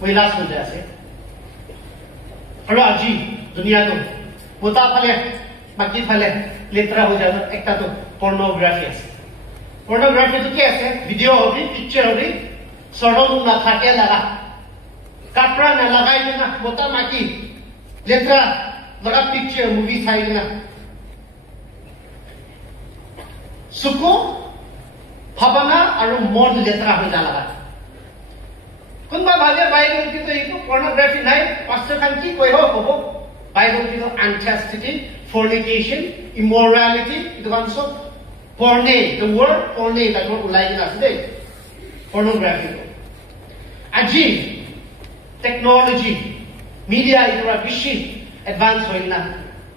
কৈলাশ হৈ আছে আৰু আজি দুনিয়াটো গোটা ফালে বাকী ফালে লেতেৰা হৈ যায় একটাতো পৰ্নোগ্ৰাফি আছে পৰ্নোগ্ৰাফিটো কি আছে ভিডিঅ' হবি পিকচাৰ হবি চৰম নাথাকে লাগা কাপড়া নালাগাই কিনা গোটা মাটি লেতেৰা লগা পিকচাৰ মুভি চাই কিনা চকু ভাৱনা আৰু মন লেতেৰা হৈ যা লাগা কোনবা ভাবে বাইবেল কিন্তু এইটো পৰ্নোগ্ৰাফি নাই পাস্তৰ খান কি কয় হ'ব বাইবেল কিন্তু আনচাষ্টিটি fornication immorality itu kan so porne the word porne that word ulai na today pornography aji technology media itu bishi advance hoina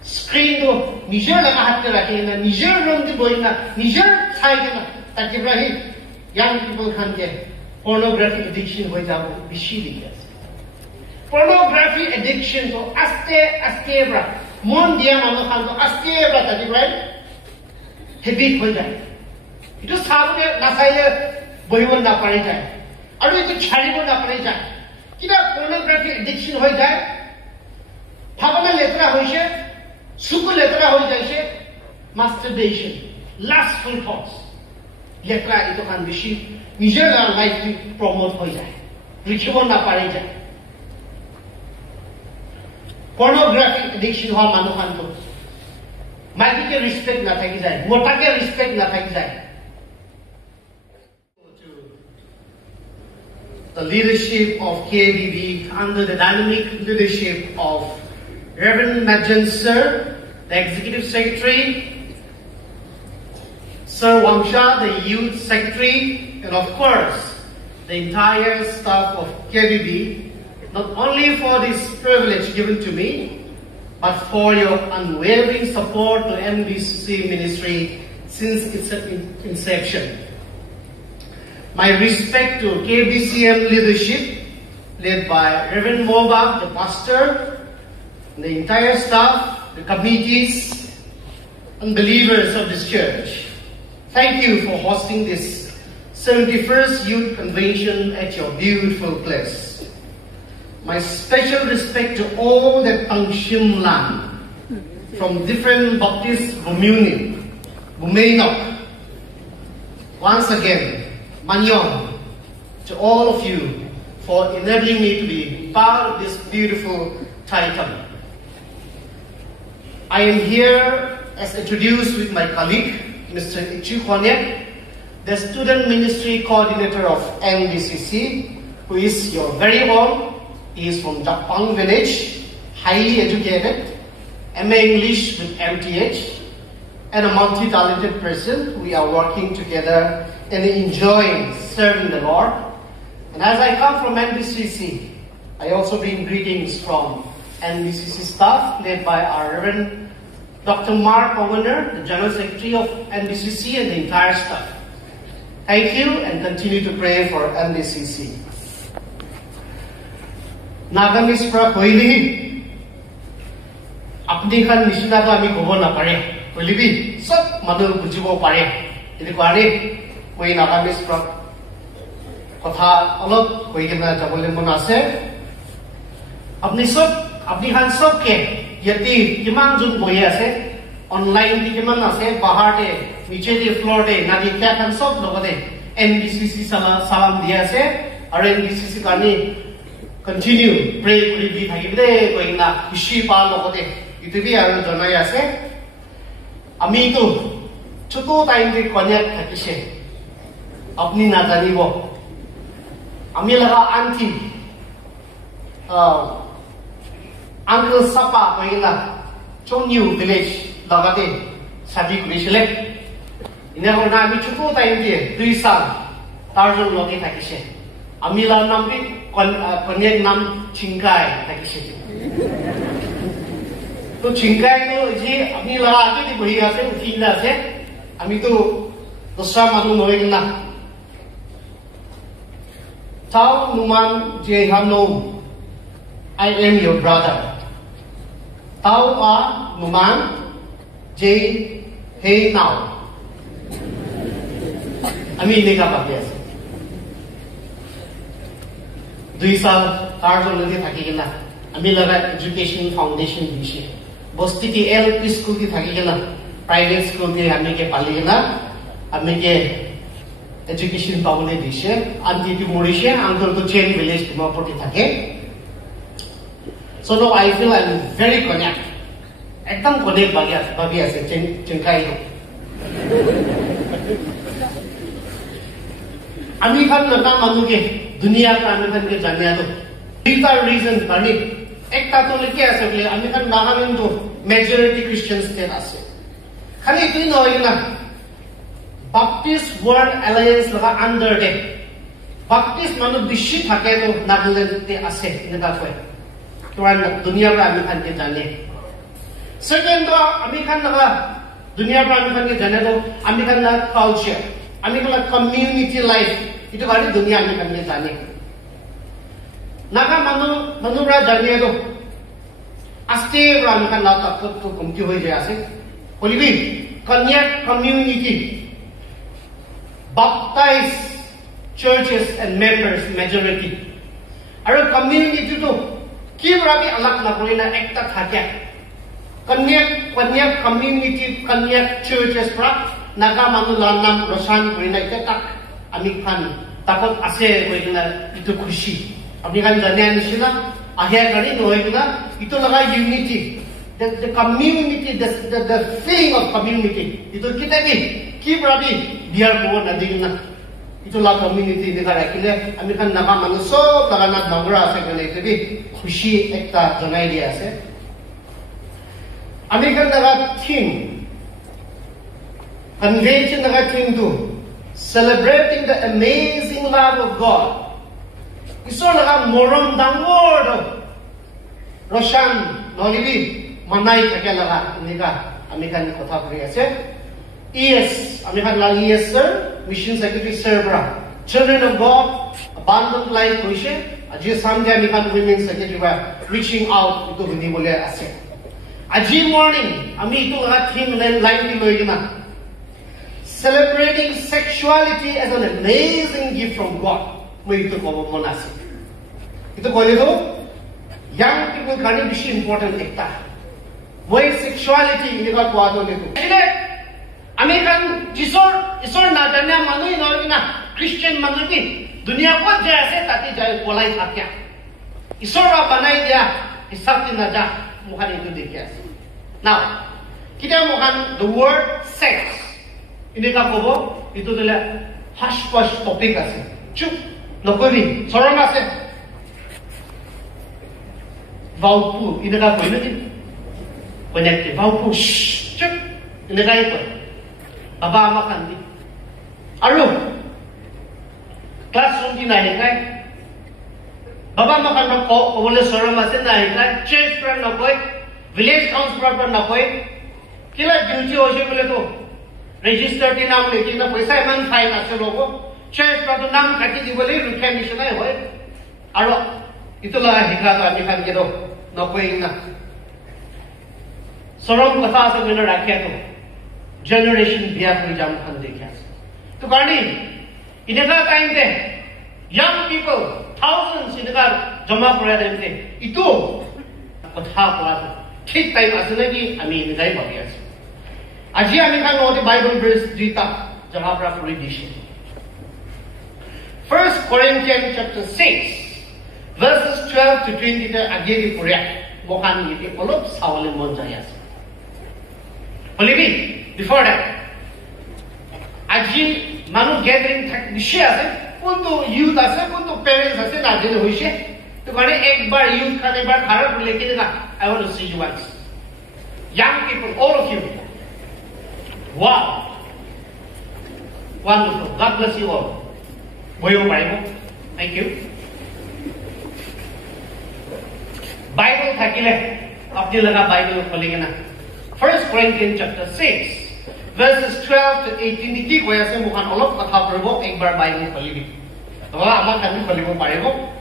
screen to nijer laga hat mein rakhina nijer room te boina nijer thai na taki rahi young people khan ke pornography addiction hoi jabo bishi dikhe pornography addiction to aste bra মন দিয়া মানুহ খান তো আজকে বাতাদি right habit হৈ যায় ইটো সাবতে নাচাইলে বহিব নাপাৰি যায় আৰু ইটো ছাড়িব নাপাৰি যায় কিবা পৰ্নোগ্ৰাফি এডিকশন হৈ যায় ভাৱনা লেতেৰা হৈছে চকু লেতেৰা হৈ যাইছে মাস্টাৰবেশন লাষ্টফুল থটস লেতেৰা ইটো খান বেছি নিজৰ লাইফ প্ৰমোট হৈ যায় লিখিব নাপাৰি যায় pornography addiction ho manu khan to maiki ke respect na thaki jay mota ke respect na thaki jay the leadership of KBB under the dynamic leadership of Reverend Najan Sir, the executive secretary, Sir Wangsha, the youth secretary, and of course the entire staff of KBB, not only for this privilege given to me, but for your unwavering support to NBCC ministry since its inception. My respect to KBCM leadership, led by Reverend Mobab, the pastor, the entire staff, the committees, and believers of this church. Thank you for hosting this 71st Youth Convention at your beautiful place. My special respect to all the Tangshim land from different Baptist communities. Bumainok. Once again, Manyong to all of you for enabling me to be part of this beautiful title. I am here as introduced with my colleague, Mr. Ichu Kwanyek, the student ministry coordinator of NBCC, who is your very own. He is from Japang village, highly educated, MA English with MTH, and a multi-talented person. We are working together and enjoying serving the Lord. And as I come from NBCC, I also bring greetings from NBCC staff led by our Reverend Dr. Mark Owener, the General Secretary of NBCC, and the entire staff. Thank you and continue to pray for NBCC. Nagamis pra koili apni khan nishina to ami kobo na pare koilibi sob manu bujibo pare ini kware koi nagamis pra kotha alot koi kena jabole mon ase apni khan sob ke yati kiman jun boye ase online di kiman ase bahar de niche de floor de nadi kya khan sob logode NBCC salam dia ase aru NBCC kani continue pray kuri thakibde koina ishi pa logote itubi aru janai ase ami to choto time de konyak thakise apni na janibo ami laga auntie uncle sapa koina chongyu village lagate shadi kurisile ina korna ami choto time de 2 sal tarjon loge thakise ami la nam bi konyak nam chingkai thakise to chingkai to ji ami la age di bohi ase uthi na ase ami to dosra manu noi na tau numan je hano I am your brother tau a numan je hey now ami ne ka papias 2 साल कार्जोलति थाकिगेना आमी लगा education foundation दिसे बस्ती की LP school की थाकिगेना private school के आमी के पालिगेना आमी के education Pawle दिसे aunty की मोरिशे uncle तो chain village Dimapur थाके so now I feel I'm very connect एकदम connect बागी आसे चिंकाई आमी खान लता मानु के दुनिया का आमी खान के जानिया तो दुईटा रीजन बानी एकटा तो लेके आसे बोले आमी खान नागालैंड तो मेजॉरिटी क्रिश्चियन स्टेट आसे खाली तुई नय ना बाप्टिस्ट वर्ल्ड एलायंस लगा अंडर दे बाप्टिस्ट मानु बिशी थाके तो नागालैंड ते आसे इनका कोई तो दुनिया का आमी खान के जाने सेकेंड तो आमी खान लगा दुनिया का आमी खान के जाने तो आमी खान ना कल्चर आमी Khan community life itu kali dunia ini kan dia jane naga manu ra jane do aste ram kan la tak to kumti hoi jaya ase polibi connect community baptized churches and members majority aru community to ki rabi alak na korina ekta thake connect community connect churches pra naga manu la nam roshan korina ita আমি খান তাকত আছে কইনা ইটো খুশি আপনি খান জানিয়া নিছিনা আহিয়া গাড়ি নহইনা ইটো লাগা unity the community the feeling of community ito kita ki prabi biar ko na digna ito la community ni kara kile ami kan naga manu sob laga na dangra ase gane ite bi khushi ekta janai dia ase ami kan naga theme convention naga theme tu celebrating the amazing love of God. Iso naga morom dangor Roshan nolibi manai thake laga nika amikan kotha kori ase ES amikan la ES sir mission secretary sir bra children of God abundant life hoise aji samje amikan women secretary bra reaching out ito bini bole ase aji morning ami ito laga theme line ni loigina celebrating sexuality as an amazing gift from God. Moi ito ko monasi. Ito ko lito young people kani bishi important ekta. Moi sexuality ini ka kuado lito. Ile American isor na janya manu ina Christian manu ki dunia ko jaise tati jai polai thakya. Isor ra banai dia hisab na ja mukhan itu dekya. Now kita mukhan the word sex ini ka kobo itu dile hush push topic ase chup nokori soron ase vaupu ini ka koine ni connect vaupu chup ini ka ito baba ama kandi aru classroom di nahi kai baba ama kan ko bole soron ase nahi kai church pra nakoi village council pra nakoi kila duty hoise bole to register di naam lekin na paisa eman fine ase logo church pra to naam kati di bole rukhe missionai hoy aro ito la hikha to ami kan kedo nokoi na sorom katha ase mena rakhya to generation biya kori jam khan dekhya to gani ineka time de young people thousands ineka jama kora de ito katha kora thik time ase na ki ami ineka bhabi ase Aji ami kan no Bible verse dita jaha pra puri dishi 1 Corinthians chapter 6 verses 12 to 20 te age di purya bokan yiti olop sawale mon jayas Olivi before that aji manu gathering thak dishi ase kuntu youth ase kuntu parents ase na jene hoise to gane ek bar youth khane bar khara lekin na I want to see you once young people all of you Wow! Wonderful. God bless you all. Boyo Bible. Thank you. Bible thakile. Apni laga Bible kholinge na. 1 Corinthians chapter 6 verses 12 to 18 ki koya se mukhan olop katha paribo ekbar Bible kholibi. Tola amar kami kholibo paribo.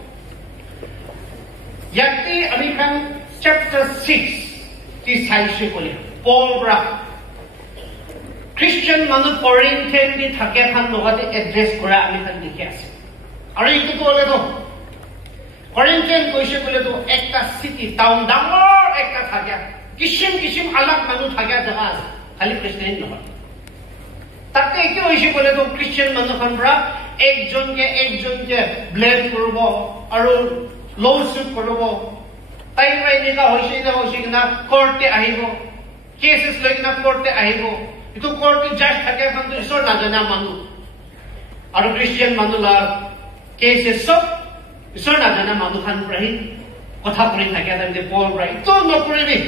Yati ami kan chapter 6 ki saishe kholi. Paul bra Christian manu Corinthian di thake khan logate address kora ami kan dekhi ase aru itu to ole to Quarantine কৈছে বলে তো একটা সিটি town ডাঙৰ একটা থাকে কিসিম কিসিম আলাগ মানুহ থাকে জায়গা আছে খালি খ্ৰীষ্টান নহয় তাতে কি হৈছে বলে তো খ্ৰীষ্টান মানুহখন পৰা একজনকে ব্লেম কৰিব আৰু লউচুট কৰিব তাই প্ৰায় এনেকা হৈছে কিনা কোৰ্টে আহিব কেছেছ লৈ কিনা কোৰ্টে আহিব ইটো কোৰ্টে জাজ থাকে কিন্তু ঈশ্বৰ নাজানা মানুহ আৰু খ্ৰীষ্টান মানুহৰ কেছেছ সব ঈশ্বৰ নাজানা মানুহখন প্ৰায় কথা কৰি থাকে তাতে পল প্ৰায় তো নকৰিবি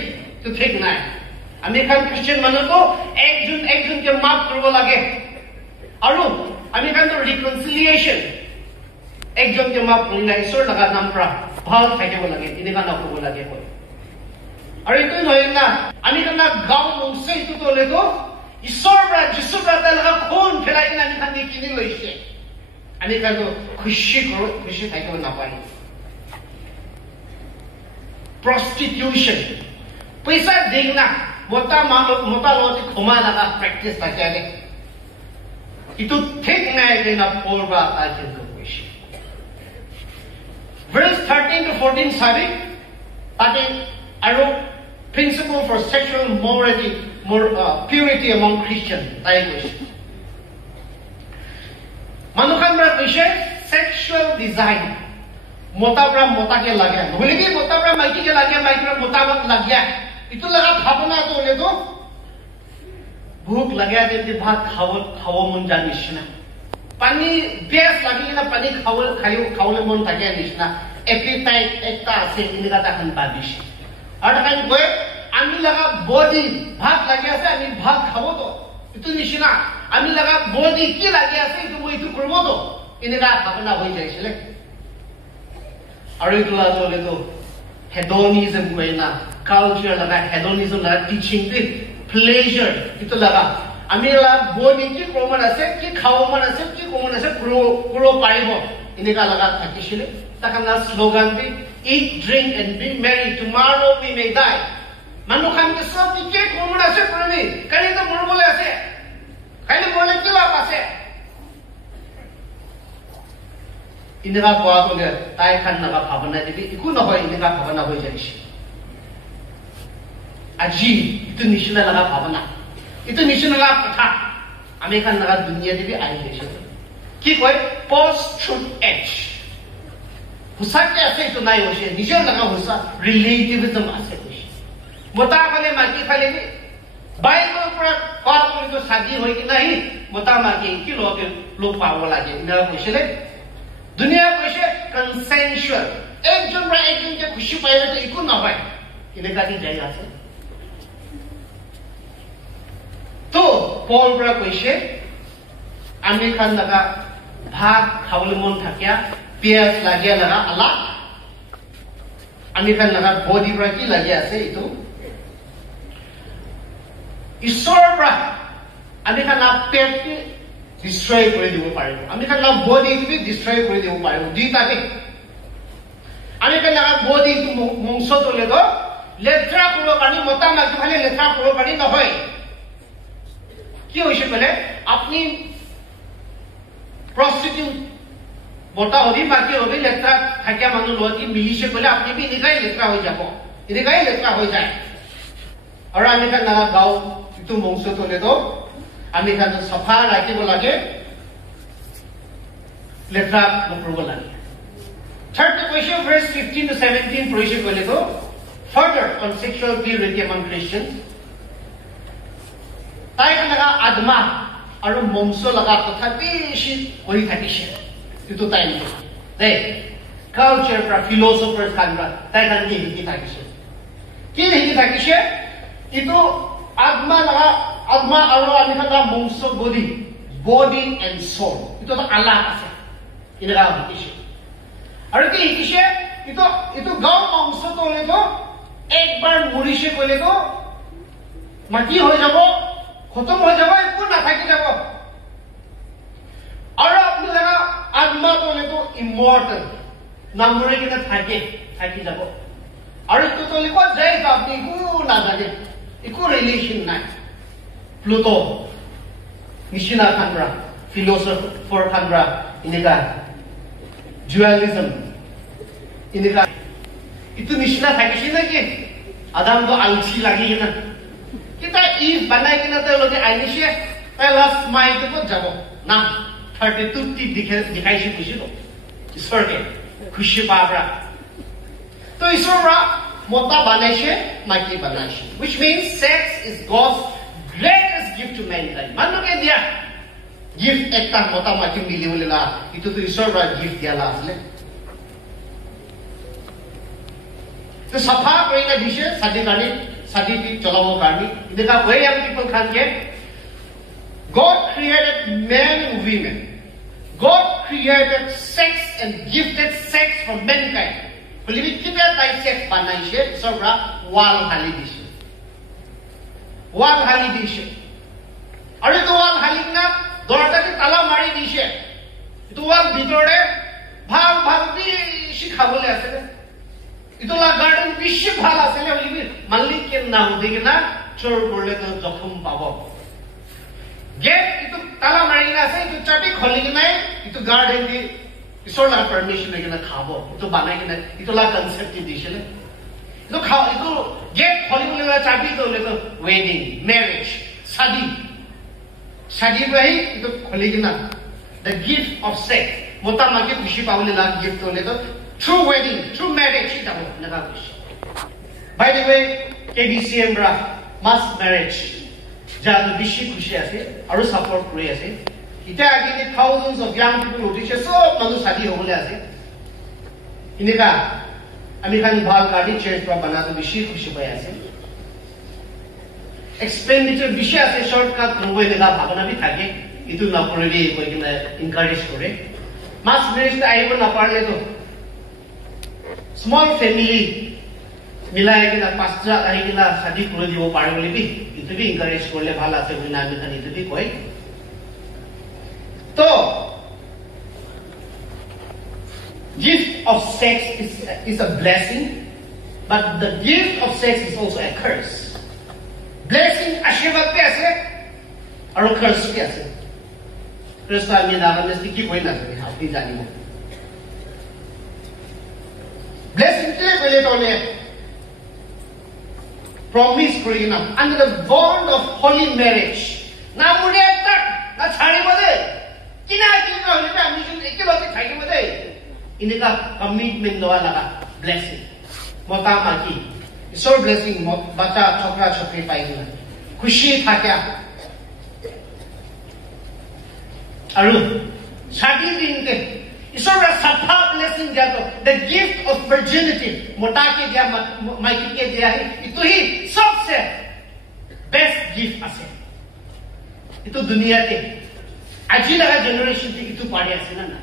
তো ঠিক নাই আমি খান খ্ৰীষ্টান মানুহটো একজনকে মাফ কৰিব লাগে আৰু আমি খান ৰিকনসিলিয়েশন একজনকে মাফ কৰিলে ঈশ্বৰ লগা নাম পৰা ভাল থাকিব লাগে এনেকা নকৰিব লাগে কয় আৰু এইটো নহয় না আমি খান গাঁও মংছে এইটো তলেতো ঈশ্বৰ পৰা যিশু পৰা লগা খুন ফেলাই কিনে আমি খান কিনি লৈছে আমি খান খুশি থাকিব নাপায় prostitution পইচা দিং না মোটা লগত ক্ষমা লগা প্ৰেক্টিছ থাকে ইটো ঠিক নাই না পৰবা আছে কৈছে verse 13 to 14 চাবি তাতে আৰু principle for sexual morality purity among Christians তাই কৈছে মানুহখন পৰা কৈছে sexual desire মোটা পৰা মোটাকে লাগে নহলে কি মোটা পৰা মাইকিকে লাগে মাইকি পৰা মোটা লাগে ইটো লগা ভাবনা তো হলেতো ভোক লাগে যেতে ভাত খাব মন যায় নিচিনা পানী বেশ লাগিলে না পানী খাওয়ালে মন থাকে নিচিনা এপিটাইট একটা আছে এনেকা এখন ভাবিছে আৰু তাকে কয় আমি লগা বডি ভাত লাগি আছে আমি ভাত খাব তো ইটো নিচিনা আমি লগা বডি কি লাগি আছে ইটো মই ইটো কৰিব তো এনেকা ভাবনা হৈ যাইছিলে আৰু এইটো লাগলেতো হেডনিজম কয় না কালচাৰ লগা হেডনিজম লগা টিচিং প্লেজার ইটো লগা আমি লগা বডি কি কমন আছে কি খাব মন আছে কি কমন আছে পুরো পারিব এনেকা লগা থাকিছিলে তাকান slogan the eat drink and be merry tomorrow we may die মানুহ খান কি সব কি কমন আছে পুরনি কালি তো মরবলে আছে কালি বলে কি লাভ আছে এনেকা কোৱা বলে তাই খান লগা ভাবনা দিবি একো নহয় এনেকা ভাবনা হৈ যাইছে আজি ইটো নিচিনা লগা ভাবনা ইটো নিচিনা লগা কথা আমি খান লগা দুনিয়া দিবি আহি গৈছে কি কয় পোস্ট ট্ৰুথ এজ হুসাকে আছে ইটো নাই হৈছে নিজৰ লগা হুসা ৰিলেটিভিজম আছে কৈছে মোটা ফালে মাটি ফালে বাইবেল পৰা কোৱা কৰিতো সাজি হৈ কি নাই মোটা মাটি কি লোক পাব লাগে না কৈছিলে দুনিয়া কৈছে কনসেনচুয়াল একজন বা একজনকে খুশি পাইলে তো একো নহয় এনেকা কি যাই আছে তো পল পৰা কৈছে আমি খান লগা ভাত খাবলৈ মন থাকিয়া পিয়াজ লাগিয়া লগা আলাগ আমি খান লগা বডি পৰা কি লাগি আছে এইটো ঈশ্বৰৰ পৰা আমি খান পেটটো ডিস্ট্ৰয় কৰি দিব পাৰিব আমি খান বডিটো ডিস্ট্ৰয় কৰি দিব পাৰিব দুইটাকে আমি খান বডিটো মংস তলে তো লেত্ৰা কৰিব পাৰি মোটা মাটি ফালে লেত্ৰা কৰিব পাৰি নহয় কি হৈছে বলে আপনি prostitute মোটা হবি মাটি হবি লেত্ৰা থাকিয়া মানুহ লগত মিলিছে বলে আপনি বি এনেকাই লেত্ৰা হৈ যাব এনেকাই লেত্ৰা হৈ যায় আৰু আমি খান গাঁও ইটো মংস তলে তো আমি খান সফা ৰাখিব লাগে লেত্ৰা নকৰিব লাগে third question verse 15 to 17 পঢ়িছে বলে তো further on sexual purity among Christians তাই লগা আত্মা আৰু মংস লগা কথা বেছি কৰি থাকিছে কিন্তু তাই দেই কালচাৰ পৰা ফিলচফাৰ খানৰা তাই খান কি শিকি থাকিছে ইটো আত্মা আৰু আমি খান মংস বডি এণ্ড সোল ইটো আলাগ আছে এনেকা শিকিছে আৰু কি শিকিছে ইটো গাঁও মংসটো হলেতো একবাৰ মৰিছে কলেতো মাটি হৈ যাব খতম হৈ যাব একো নাথাকি যাব আৰু আপুনি লগা আত্মা তলেতো ইমৰ্টেল নামৰে কিনে থাকি যাব আৰু এইটো তলে ক'ত যায় আপুনি একো নাজানে একো ৰিলেশ্যন নাই প্লুটো নিচিনা খানৰা ফিলচফাৰ খানৰা এনেকা ডুৱেলিজম Ini ka itu nisna thakishi na ki Adam to alchi lagi na kita is banai kina ta loge ainishe pelas mai to jabo na 32 ti dikhai shi kushi to iswar ke khushi babra to iswar mota banaishe maki banaishe which means sex is God's greatest gift to mankind manu ke dia gift ekta mota maki mili holela itu to iswar gift dia la asle to safa koina dishe sadi ti cholabo karni ideka way young people can get God created men and women. God created sex and gifted sex for mankind. Believe kita tai sex banaishe sobra wal hali dishe. Wal hali dishe. Aru to wal hali na dorta ki tala mari dishe. Itu wal bitore bhag di shikhabole asele. Itu la garden bishi bhal asele believe malik ke na udikna chor korle to jokhom pabo. Gate itu tala marina ase itu chapi kholi nai itu garden di isor la permission legina khabo itu banai kina itu la concept dishele itu kha itu gate kholi lega chapi to lega wedding marriage shadi bai itu kholi kina the gift of sex mota magi khushi paule la gift to lega true wedding true marriage ita ho lega khushi by the way KBCM bra mass marriage jadu bishi khushi ase aru support kori ase ita agi thousands of young people utishe so manu shadi hobole ase inika ami khan bhal kadi church pa bana to bishi khushi pai ase expenditure bishi ase shortcut ngoi deka bhagana bi thake itu na korili koi kina encourage kore mass marriage ta aibo na parle to small family milai kina pasja ahi kina shadi kore dibo pare bole bi itu bi encourage korle bhala ase boi nami khan itu bi koi to gift of sex is a blessing but the gift of sex is also a curse blessing ashirwad pe ase aru curse pe ase krista mi na ban sti ki koi na ase ha ti jani mo blessing te pele to le promise kori na under the bond of holy marriage na mure tak na chhari bode kina hole na ami jun ekelate thaki bode inika commitment doa laga blessing mota maki isor blessing bacha chokra chokri pai na khushi thakya aru shadi din ke isor ra safa blessing dia to the gift of virginity mota ke dia maiki ke dia hai itu hi sabse best gift ase itu dunia ke aji laga generation ti itu pare ase na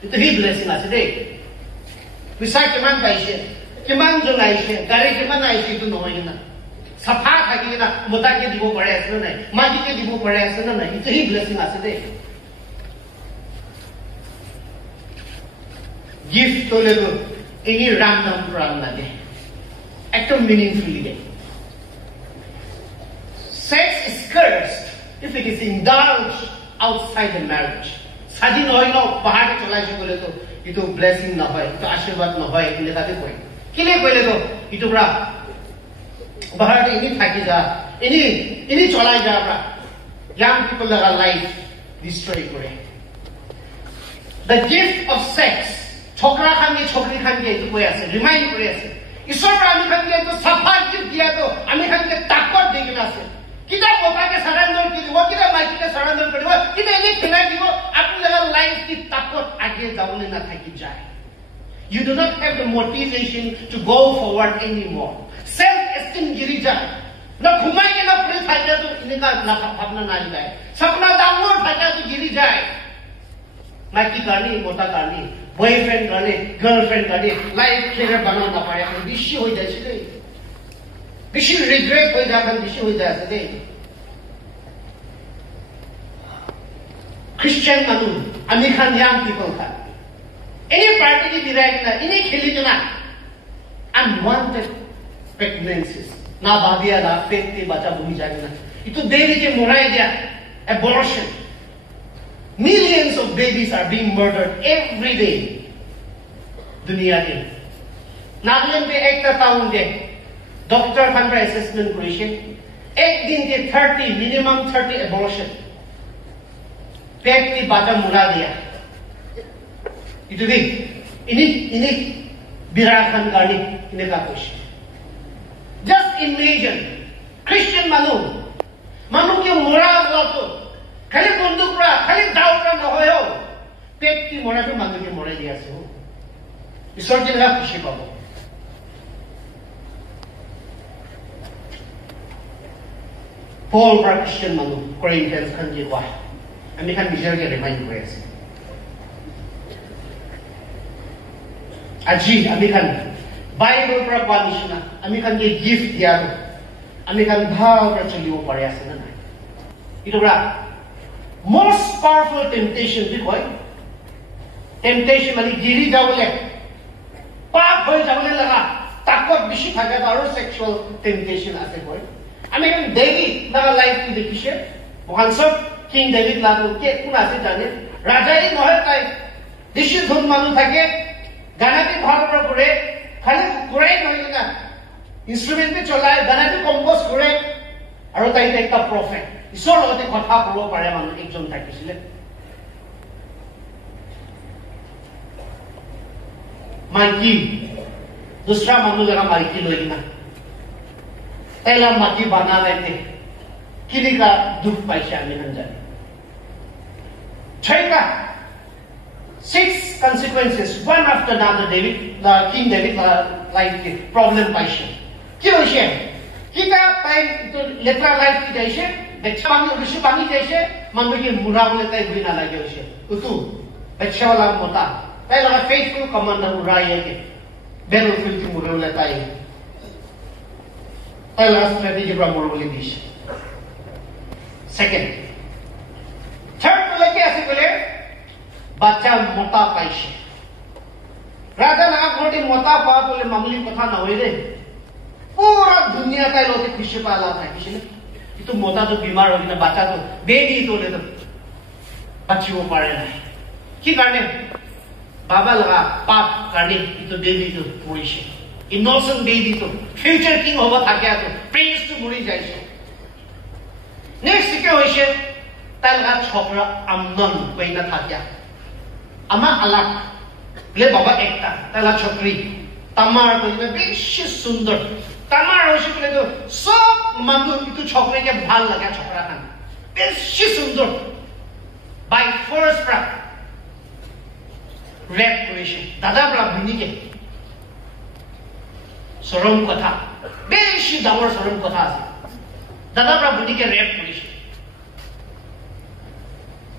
itu hi blessing ase de bisa keman paise keman jongaise gari keman aise itu nohoi na safa thaki na mota ke dibo pare ase na maiki ke dibo pare ase na itu hi blessing ase de gift to lego any random program lage ekto meaningfully ge sex is cursed if it is indulged outside the marriage sadi noy no bahar ke cholai se bole to itu blessing na hoy itu ashirwad na hoy ile kate koi kile koile to itu bra bahar de ini thaki ja ini cholai ja bra young people laga life destroy kore the gift of sex chokra khan ke chokri khan ke itu koi ase remind kore ase isor ami khan ke to safa gift diya to ami khan ke takot degina ase kita mota ke surrender ki dibo kita maiki ke surrender karibo kita ini khilai dibo apu laga life ki takot age jaune na thaki jaye you do not have the motivation to go forward anymore self esteem giri jaye na khumai ke na puri thaiya to inika na bhavna na jaye sapna downward thaiya to giri jaye maiki karni mota karni boyfriend karni girlfriend karni life clear banana na pare ko bishi hoi jaise de bishi regret hoi jakan bishi hoi jaise de Christian manu ami khan young people khan any party ki direct na ini kheli na unwanted pregnancies na bhabia na pekte bacha bhui jane na itu devi ke morai dia abortion millions of babies are being murdered every day দুনিয়া দিন নাগালেণ্ডে একটা town দে doctor খানৰা assessment কৰিছে একদিন যে 30 minimum 30 এবৰ্শন পেটটি বাটা মুৰা দিয়া ইটো দি ইনি বিৰাট খান গাড়ী এনেকা কৈছে জাষ্ট ইমেজিন খ্ৰীষ্টিয়ান মানুহকে মুৰা যোৱাটো খালি বন্দুক পৰা খালি দাও পৰা নহয় পেটটি মৰাটো মানুহকে মৰাই দি আছে ঈশ্বৰ কেনেকা খুশি পাব পল পৰা খ্ৰীষ্টিয়ান মানুহ কৰিন্থিয়ানছ খান যে কোৱা আমি খান নিজকে ৰিমাইণ্ড কৰি আছো আজি আমি খান বাইবেল পৰা কোৱা নিচিনা আমি খান যে গিফ্ট দিয়া আমি খান ভালকৈ চলিব পাৰে আছে না নাই এইটো পৰা most powerful temptation কি কয় temptation মানে গিৰি যাবলৈ পাপ হৈ যাবলৈ লগা তাকত বেছি থাকে আৰু sexual temptation আছে কয় আমি এখন ডেভিড লগা লাইফটো দেখিছে মহান সব কিং ডেভিড লাগু কে কোন আছে জানে ৰাজাই নহয় তাই বেছি ধন মানুহ থাকে গানাটি ভাল কৰে খালি কুৰাই নহয় না ইনষ্ট্ৰুমেণ্ট চলাই গানাটি কম্পোজ কৰে আৰু তাই একটা প্ৰফেট ঈশ্বৰৰ লগতে কথা ক'ব পাৰে মানুহ একজন থাকিছিলে মাইকী দুসৰা মানুহ লগা মাইকী লৈ কিনা এলা মাটি বানা লাইতে কিনিকা দুখ পাইছে আমি জানি ছয়টা 6 consequences one after another King David life problem paise ki hoise kita pai to letra life ki jaise becha manu rishi bani jaise manu ke mura bole tai bui na lage hoise utu becha wala mota tai la faithful commander uraiye ke battlefield ki mura bole tai la strategy pra mura bole dish second third lage ase bole বাচ্চা মোটা পাইছে রাজা না ঘরটি মোটা পাওয়া বলে মামুলি কথা না হইলে পুরা দুনিয়া তাই লোকে খুশি পালা থাকিছিল কিন্তু মোটা তো বিমার হই না বাচ্চা তো বেবি তোলে তো বাঁচিব পারে না কি কারণে বাবা লগা পাপ কারণে কিন্তু বেবি তো মরিছে ইনোসেন্ট বেবি তো ফিউচার কিং হব থাকে তো প্রিন্স তো মরি যাইছে নেক্সট কি হইছে তাই লগা ছোকরা আমনন কইনা থাকিয়া ama alak le baba ekta tala chokri tamar koi beshi sundar tamar hoise bole to sob manu itu chokri ke bhal laga chokra khan beshi sundar by force pra rape koise dada pra bhuni ke sorom kotha beshi damor sorom kotha ase dada pra bhuni ke rape koise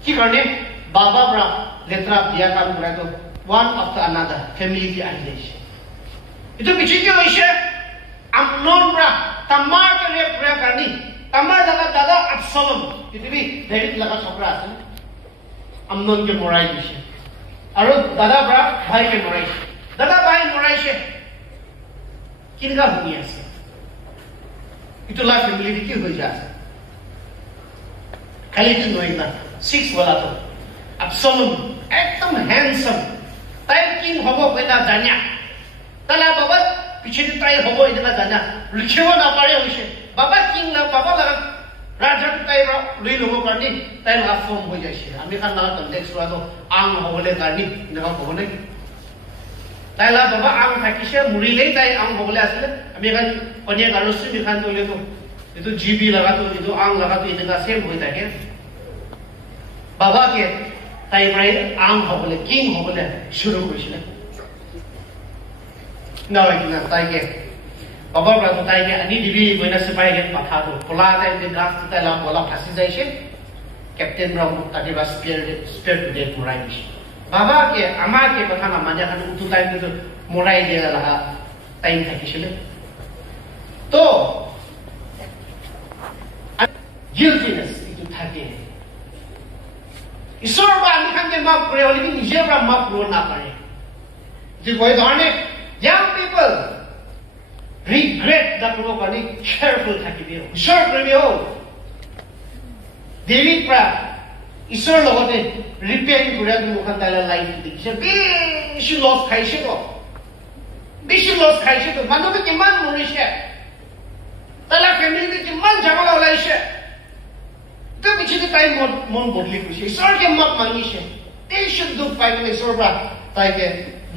ki karone baba pra letra biya kam kura to one after another family ki ahileise itu piche ki hoise amnon pra tamar ke rep pura karni tamar daga dada Absalom itu bi David laga chokra ase amnon ke morai dise aru dada pra bhai ke morai dada bhai moraise kinga huni ase itu la family ki hoi jase khali tu noi na 6 wala to Absalom একদম handsome তাই king হব কইনা জানিয়া তালা বাবা পিছনে তাই হব এটা জানা লিখিব না পারে হইছে বাবা কিং না বাবা লাগা রাজা তাই লই লব কারণে তাই লাভ ফর্ম হয়ে যাইছে আমি খান না কনটেক্সট ওয়া তো আং হবলে কারণে দেখা হব না তাই লা বাবা আং থাকিছে মুরিলেই তাই আং হবলে আসলে আমি খান অনিয়া গারসি বিখান তলে তো এতো জিবি লাগা তো এতো আং লাগা তো এটা সেম হই থাকে বাবা কে তাই প্রায় আং হবলে কিং হবলে শুরু করেছিল না কিনা তাইকে বাবা প্রায় তাইকে আনি দিবি বইনা সিপাই গেট পাঠা তো পোলা তাই যে গাছ তাই লাম বলা ফাঁসি যাইছে ক্যাপ্টেন রাম তাকে বা স্পেয়ার টু ডেট মরাই দিছে বাবা কে আমাকে কথা না মানে খান উঠু তাই তো মরাই দিয়ে লাগা টাইম থাকিছিল তো গিল্টিনেস itu থাকে ঈশ্বর বা আমি খানকে মাফ করে হলে কি নিজে আমরা মাফ করব না পারে যে কই ধরনের young people regret that we are careful থাকিবি ঈশ্বর প্রেমী হও ডেভিড প্রা ঈশ্বর লগতে রিপেয়ারিং করে তুমি ওখান তাইলা লাইফ দেখিছে বেশি লস খাইছে তো বেশি লছ খাইছে তো মানুহটো কিমান মৰিছে তালা ফেমিলি কিমান ঝামেলা ওলাইছে তো পিছতে তাই মন বদলি কৰিছে ঈশ্বৰকে মাপ মাগিছে এই শুদ্ধ পাই কিনে ঈশ্বৰৰ পৰা তাইকে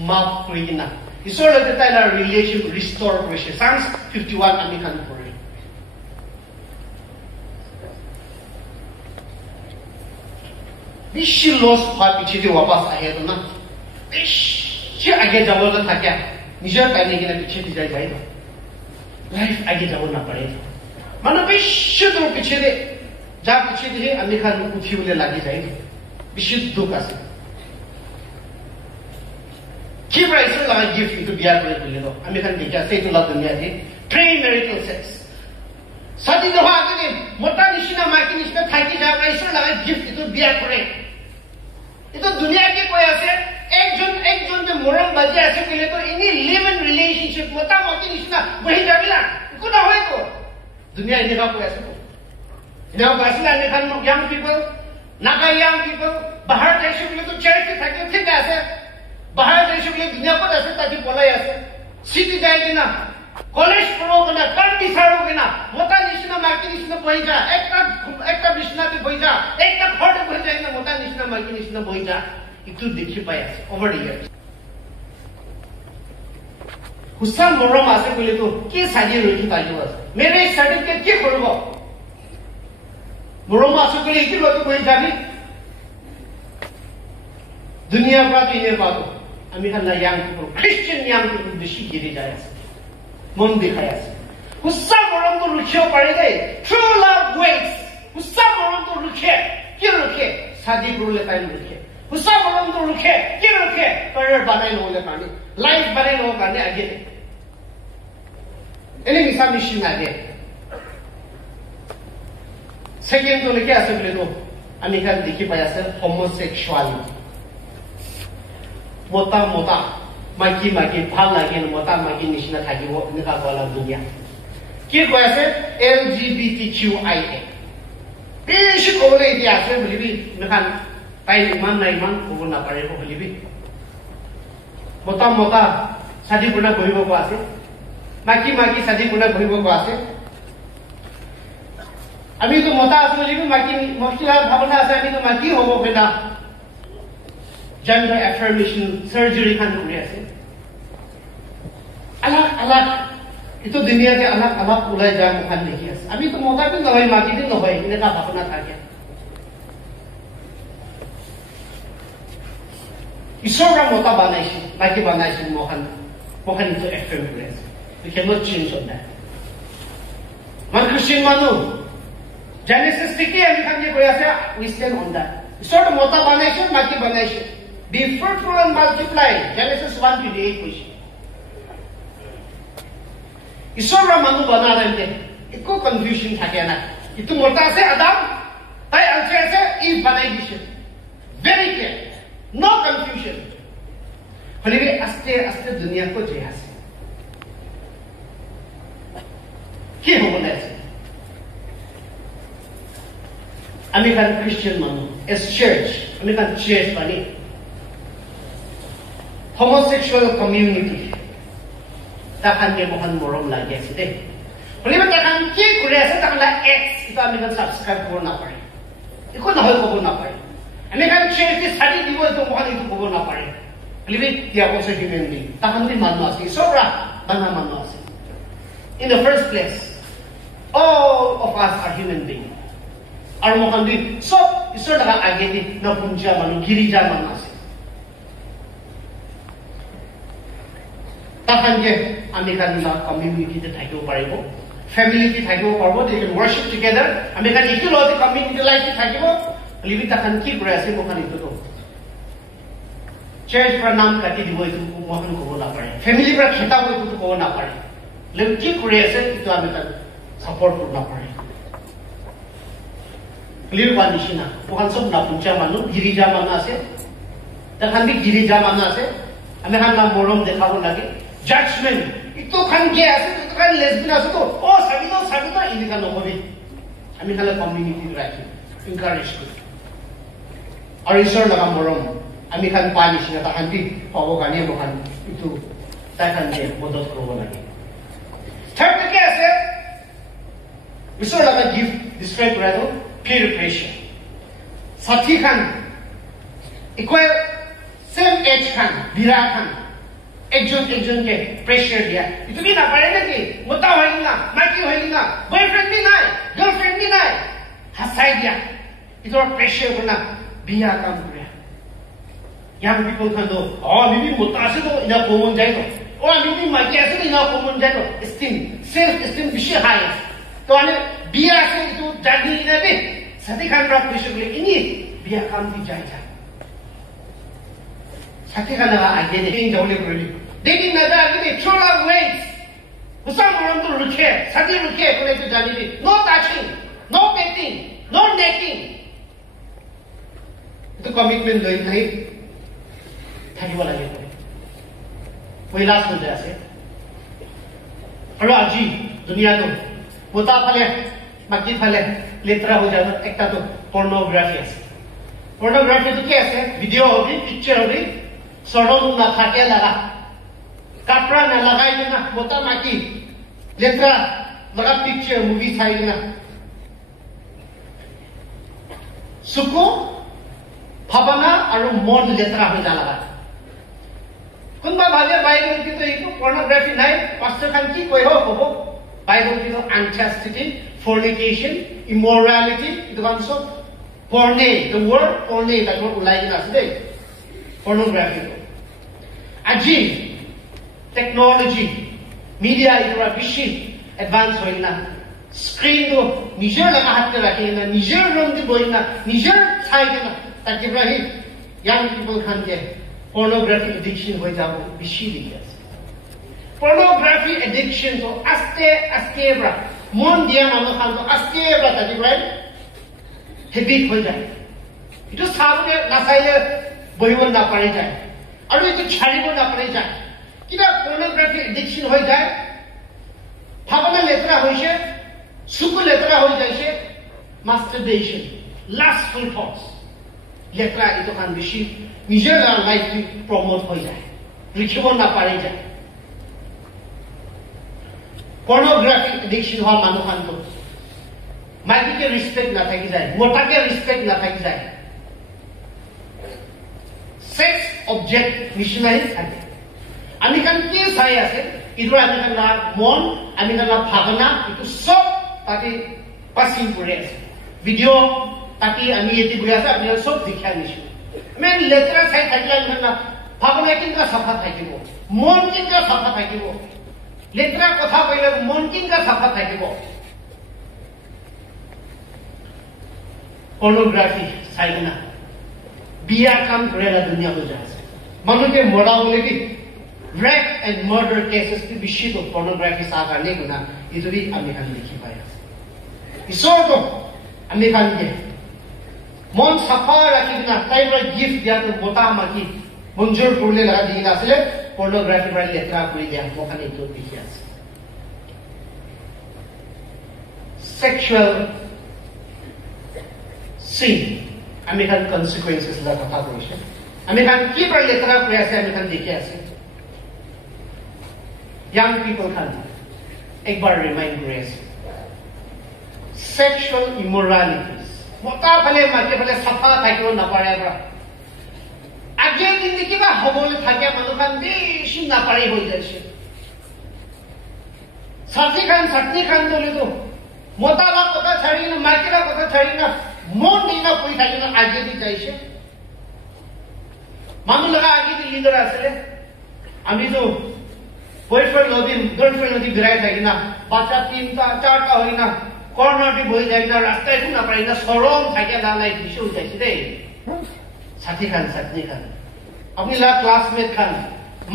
মাপ কৰি কিনা ঈশ্বৰৰ লগত তাইৰ ৰিলেশ্যন ৰিষ্টৰ কৰিছে Psalms 51 আমি খান পঢ়ি বেশি লস হওয়ার পিছিয়ে ওয়াপাস আহে তো না বেশি আগে যাব না থাকে নিজের টাইমে কিনা পিছিয়ে যাই যাই লাইফ আগে যাব না পারে মানে বেশি তোর পিছিয়ে যা পিছিয়ে দিয়ে আমি খান উঠি বলে লাগি যাই বেশি দুঃখ আছে কি প্রাইস লাগা গিফট একটু বিয়া করে দিলে তো আমি খান দেখে আছে এইটো লাভ দুনিয়া দিয়ে প্রি ম্যারিটাল সেক্স সাদি দোহা আগে মোটা নিশিনা মাইকি নিশিনা থাকি যা প্রাইস লাগা গিফট একটু বিয়া করে itu dunia ke koi ase ekjon je moram baje ase kile to ini live in relationship mota moti nishna wahi jabila ko na hoy to dunia ini ka koi ase ina ko ase na khan young people naga young people bahar jaise kile to church ke thake thik ase bahar jaise kile dunia ko ase taki bolai ase city jai kina college puro kina kar bisaro kina mota nishna maki nishna boi ja ekta bishna te boi ja ekta khod boi ja na mota nishna maki nishna boi ja itu dekhi pai ase over the years husa morom ase kole to ki saji roi taiyo ase mere certificate ki korbo morom ase kole iki lotu boi jabi duniya pra to ine pa to ami khan la young people Christian young people beshi giri jai ase মন দেখাই আছে হুসা মৰমটো লুকিব পাৰি দেই true love waits হুসা মৰমটো লুকে কি লুকে শাদি কৰিলে তাই লুকে হুসা মৰমটো লুকে কি লুকে কেৰিয়াৰ বনাই লওঁলে কাৰণে লাইফ বনাই লওঁলে কাৰণে আগে এনে মিছা মিছিং আগে সেকেন্ড তো লিখে আছে বলে তো আমি কাল দেখি পাই আছে homosexuality মোটা মাইকি ভাল লাগে মতা মাইকি নিচিনা থাকিব এনেকা কলা দুনিয়া কি কৈ আছে LGBTQIA বেশি কবলে এতিয়া আছে বলিবি মেখান তাই ইমান নাই ইমান কব নাপাৰে বলিবি মতা সাজি পুনা বহিব কো আছে মাইকি সাজি পুনা বহিব কো আছে আমি তো মতা আছে বলিবি মাইকি মহিলা ভাবনা আছে আমি তো মাইকি হব কেনা gender affirmation surgery kan kuri ase alak itu dunia te alak ulai jam kan dekhi ase ami to mota bin nohoi maki bin nohoi ine ka bhapna thake isora mota banaishi maki banaishi mohan itu affirm kuri ase you cannot change on that man Christian manu Genesis tiki ami kan je koi ase we stand on that isora mota banaishi maki banaishi be fruitful and multiply. Genesis 1:28 question. Isora manu bana rente. Iko confusion thake na. Itu mota se Adam, tai answer se Eve banai dishe. Very clear. No confusion. Holibe aste dunia ko jehas. Ki hobo na ase. American Christian manu as church, American church bani. Homosexual community takkan dia mohon morom lagi ase deh. Beliau takkan ki kure ase takkan la X itu ami kan subscribe koro na pare. Iko na hoy kobo na pare. Ami kan share ki sadi dibo itu mohon itu kobo na pare. Beliau dia also human being. Takkan di manu ase sobra bana manu ase. In the first place, all of us are human being. Ar mohon di sob isor daga age di na punja manu girija manu ase. Takkan je ami kan la community te thakibo paribo family te thakibo parbo they can worship together ami kan itu lo community life te thakibo libi takkan ki kore ase mohan itu to church pra naam kati dibo itu mohan ko na pare family pra kheta bo itu ko na pare lekin ki kore ase itu ami kan support ko na pare clear one nishina mohan sob na puncha manu girija manu ase takkan bi girija manu ase ami kan na morom dekhabo lage judgment itu kan gay ase itu kan lesbian ase to oh sabito ini kan nohobi ami kala community rakhi encourage kori aur isor laga morom ami kan pani sina ta hanti hobo gani mohan itu তাইখান দিয়ে মদত করব লাগে third কে আছে ঈশ্বর লাগা gift describe করা তো peer pressure সাথী খান equal same as খান বিরা খান একজনকে প্রেশার দিয়া তুমি না পারে নাকি মোটা হইল না মাইকি হইল না বয়ফ্রেন্ড বি নাই গার্লফ্রেন্ড বি নাই হাসাই দিয়া ইটোর প্রেশার বনা বিয়া কাম করে young people kan do mimi mota ase to ina common jai to mimi maiki ase to ina common jai to esteem self esteem bishi high to ane biya ase to jadi ina be sati khan ra pressure le ini biya kam di jai ja sati khan la age de dating jawle kori dating na da age throw away usam moron to rukhe sati rukhe kore to jani be no touching no petting no necking itu commitment loi nahi থাকিব লাগে পইলাস হৈ যায় আছে আৰু আজি দুনিয়াটো মোটা ফালে বাকি ফালে লেতৰা হৈ যায় একটা তো পৰ্নোগ্ৰাফি আছে পৰ্নোগ্ৰাফি তো কি আছে ভিডিঅ' হবি পিকচাৰ হবি সৰম না থাকে লাগা কাপড়া না লাগাই না মোটা মাকি লেতৰা লগা পিকচাৰ মুভি চাই না সুকো ভাবনা আৰু মন লেতৰা হৈ যায় লাগা কোনবা ভাবে বাইবেল কি তো একো পর্নোগ্রাফি নাই পাস্টার খান কি কইব হবো বাইবেল কি তো আনচাস্টিটি ফর্নিকেশন ইমোরালিটি ইটো কাম সব পর্নে দ্য ওয়ার্ড পর্নে দ্যাট ওয়ার্ড উলাই না আছে দেই পর্নোগ্রাফি আজি টেকনোলজি মিডিয়া ইটোরা বেশি অ্যাডভান্স হই না স্ক্রিন তো নিজের লাগা হাতে রাখি না নিজের রং দি বই না নিজের ছাই না তাকে রাহি ইয়াং পিপল খান কে pornography addiction হৈ যাব বেশি দিকে আছে pornography addiction তো আস্তে বড় মন দিয়া মানুহ খান তো আস্তে বড় তাজি রাইট হেবিট হৈ যায় ইটো সাবকে নাচাইলে বহিব না পাৰি যায় আৰু ইটো ছাড়িব না পাৰি যায় কিবা pornography addiction হৈ যায় ভাবনা লেতৰা হৈছে সুকু লেতৰা হৈ যাইছে masturbation lustful thoughts লেতৰা ইটো খান বেশি নিজের লাইফ প্রমোট হয়ে যায় লিখিব না পারে যায় পর্নোগ্রাফি এডিকশন হওয়া মানুষ খান মাইকিকে রেসপেক্ট না থাকি যায় মোটাকে রেসপেক্ট না থাকি যায় সেক্স অবজেক্ট নিশ্চয় থাকে আমি খান কি চাই আছে ইটো আমি খান মন আমি খান ভাবনা ইটো সব তাকে পাসিং করে আছে ভিডিও তাকে আমি এটি বলে আছে আপনি সব দেখা নিছো মেন লেতৰা চাই থাকিলে না ভাবনা কিনকা সাফা থাকিব মন কিনকা সাফা থাকিব লেতৰা কথা কইলে মন কিনকা সাফা থাকিব পৰ্নোগ্ৰাফি চাই না বিয়া কাম কৰে না দুনিয়া হৈ যায় মানুহে মৰা বলে কি ৰেপ এণ্ড মাৰ্ডাৰ কেसेस কি বেছি তো পৰ্নোগ্ৰাফি চা কাৰণে গুনা ইজৰি আমি খান দেখি পাই আছে ঈশ্বৰ তো আমি খান দিয়ে মন সাফা রাখি না তাইরা গিফট দিয়া তো মোটা মাকি মঞ্জুর করলে লাগা দিয়ে আসলে পর্নোগ্রাফি বাড়ি লেখা করে দেয়া ওখানে তো দেখি আছে সেক্সুয়াল সিন আমি খান কনসিকুয়েন্সেস লা কথা কইছে আমি খান কি বাড়ি লেখা করে আছে আমি খান দেখি আছে ইয়াং পিপল খান একবার রিমাইন্ড করে আছে সেক্সুয়াল ইমোরালিটি মোটা ফালে মাকে ফালে সাফা থাকিব নাপাৰে পৰা আগে দিন কিবা হবলে থাকে মানুহ খান বেশি নাপাৰি হৈ যাইছে সাথী খান দলে তো মোটা বা কথা ছাড়ি না মাইকেরা কথা ছাড়ি না মন দিনা পই থাকি না আগে দি যাইছে মানুহ লগা আগে দি লিডার আসলে আমি তো বয়ফ্রেন্ড নদী গার্লফ্রেন্ড নদী বিরাই থাকি না বাচ্চা 3টা 4টা হই না কর্নারটি বই যায় না রাস্তায় না পারি না সরম থাকে না নাই কিছু যাইছে রে সাথী খান আপনি লা ক্লাসমেট খান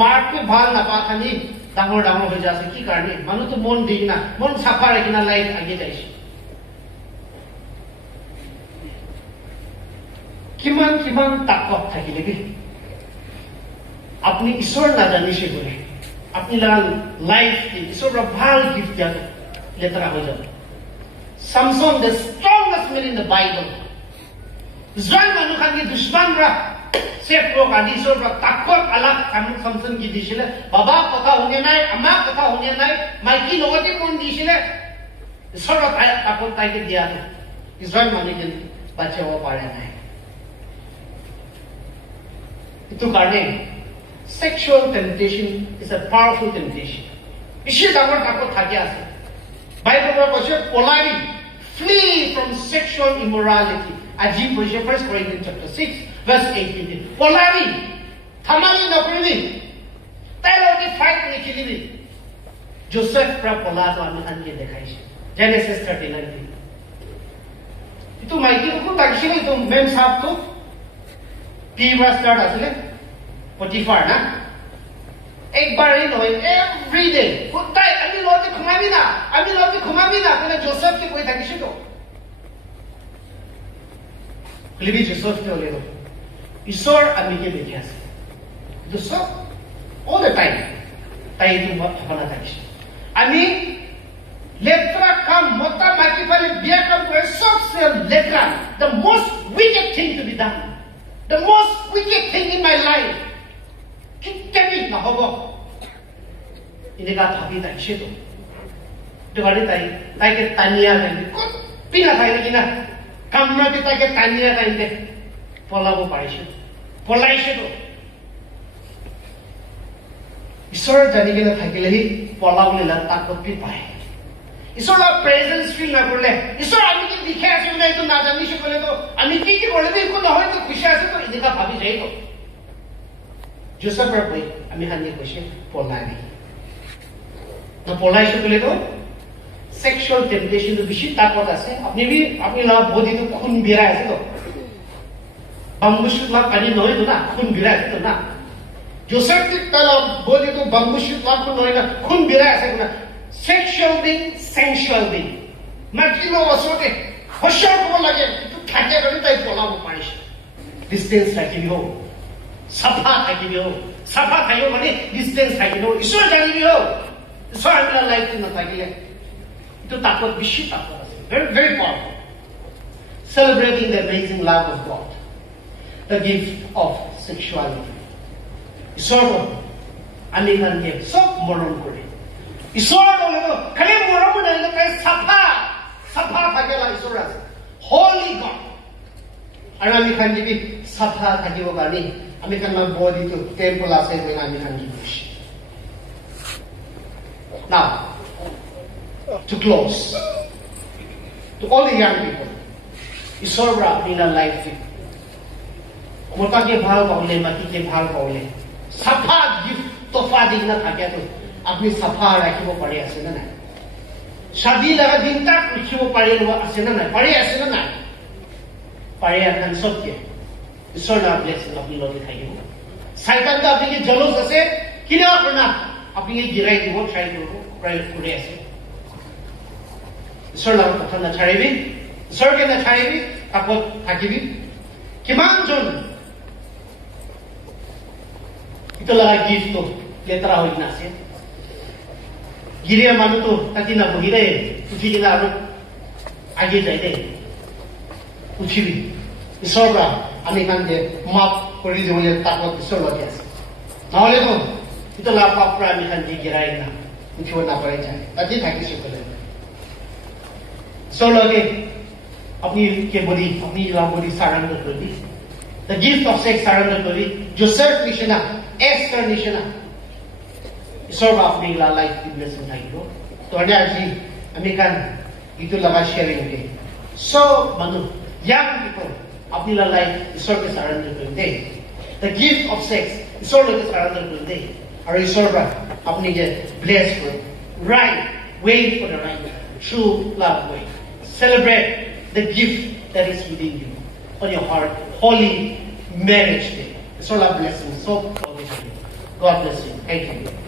মার্কটো ভাল না পা খানি ডাঙৰ হৈ যাচ্ছে কি কাৰণে মানুহ তো মন দি না মন সাফা ৰাখি না লাইফ আগে যাইছে কিমান তাকত থাকিলে কি আপনি ঈশ্বৰ নাজানিছে বলে আপনি লাইফ ঈশ্বৰ ভাল গিফট দিয়া লেতৰা হৈ যাব Samson, the strongest man in the Bible. Zan manu khan ki dushman ra safe को गादी सो ताकत अलग समसन की दिशिले बाबा कथा होने नाय अम्मा कथा होने नाय माइकी लोगों कौन दिशिले सर ताकत ताई के दिया तो इस्राएल माने के बच्चे वो पारे नाय itu karena sexual temptation is a powerful temptation. Ishi damar takut thaki ase. Bible ma koise polari flee from sexual immorality. Aji koise 1 Corinthians chapter 6 verse 18. Polari thamani na puri. Telo ki fight ni khili. Joseph pra pola to ami an ke dekhai che. Genesis 39. Itu maiki ko takshile to mem sab to P was start asile Potiphar na ek bar hi noy every day kutai ami loti khumami na kone Joseph ke koi thakishi to libi Joseph ke ole Isor ami ke dekhe ase Joseph all the time tai tu bhana thakishi ami letra kam mota maki pale biya kam kore sobse letra the most wicked thing to be done. The most wicked thing in my life. Kitami na hobo. Ini ka thapi ta shito. Dogari tai ke tania kai ko pina kai ni na. Kamra ti tai ke tania kai de. Pola bo paishi. Polai shito. Isor jani ke na thakile hi pola bo le takot pi pai. Isor la presence feel na korle. Isor ami ki dikhe ase na to na jani she kole to ami ki korle de ko na hoy to khushi ase to idika bhabi jai to. Joseph par koi ami han ye khushi polai nahi. Na polai she kole to sexual temptation to bishi takot ase. Apni la body to khun bira ase to. Bamboo shoot la pani noy to na khun bira ase to na. Joseph ti tala body to bamboo shoot la khun noy na khun bira ase to na. Sexual being, sensual being. Makilo wasote, hoshar ko lage, tu thake gari tai pola mo parish. Distance thaki ho, safa thaki ho mane distance thaki ho. Isor jani ho, isor amila life na thakile. Itu takot bishi takot ase. Very very powerful. Celebrating the amazing love of God, the gift of sexuality. Isor ko, ani kan ke sob moron kore. Isor dole to khale morom na le kai safa thakela isor ase holy God ara ami khan ji safa thakibo kani ami khan ma body to temple ase koi ami khan ji now to close to all the young people isor bra in a life mota ke bhal kaule mati ke bhal kaule safa gift tofa digna thakya to अपनी सफा रखिबो पड़े आसे ना शादी लगा दिन तक रखिबो पड़े लो आसे ना पड़े आसे ना पड़े अखन सब के ईश्वर ना ब्लेसिंग अपनी लोग दिखाइबो शैतान दा अपनी जलूस आसे किना अपना अपनी गिराई दिबो ट्राई करबो ट्राई करे आसे ईश्वर ना कथा ना छाड़िबी ईश्वर के ना छाड़िबी ताको থাকিবি किमान जन इतो लगा गिफ्ट तो लेतरा होई ना से गिरे मानु तो ताकि ना बहिरे उठी के ना आगे जाए दे उठी भी ईश्वर रा आमी कान दे माफ करी जो ये ताकत ईश्वर लगे ना ले तो इतो ला पाप रा आमी कान जी गिराई ना उठी ना पड़े जाए ताकि थाकी से करे ईश्वर लगे अपनी के बॉडी अपनी ला बॉडी सरेंडर कर दी the gift of sex surrender कर दी जोसेफ निशना एस्टर निशना Isor ba apni la life ki blessing thakibo to ani aji ami kan itu laga sharing ke so manu young people apni la life isor ke surrender karte the gift of sex isor ke surrender karte aur isor ba apni je bless for right wait for the right true love way celebrate the gift that is within you on your heart holy marriage day isor la blessing so God bless you thank you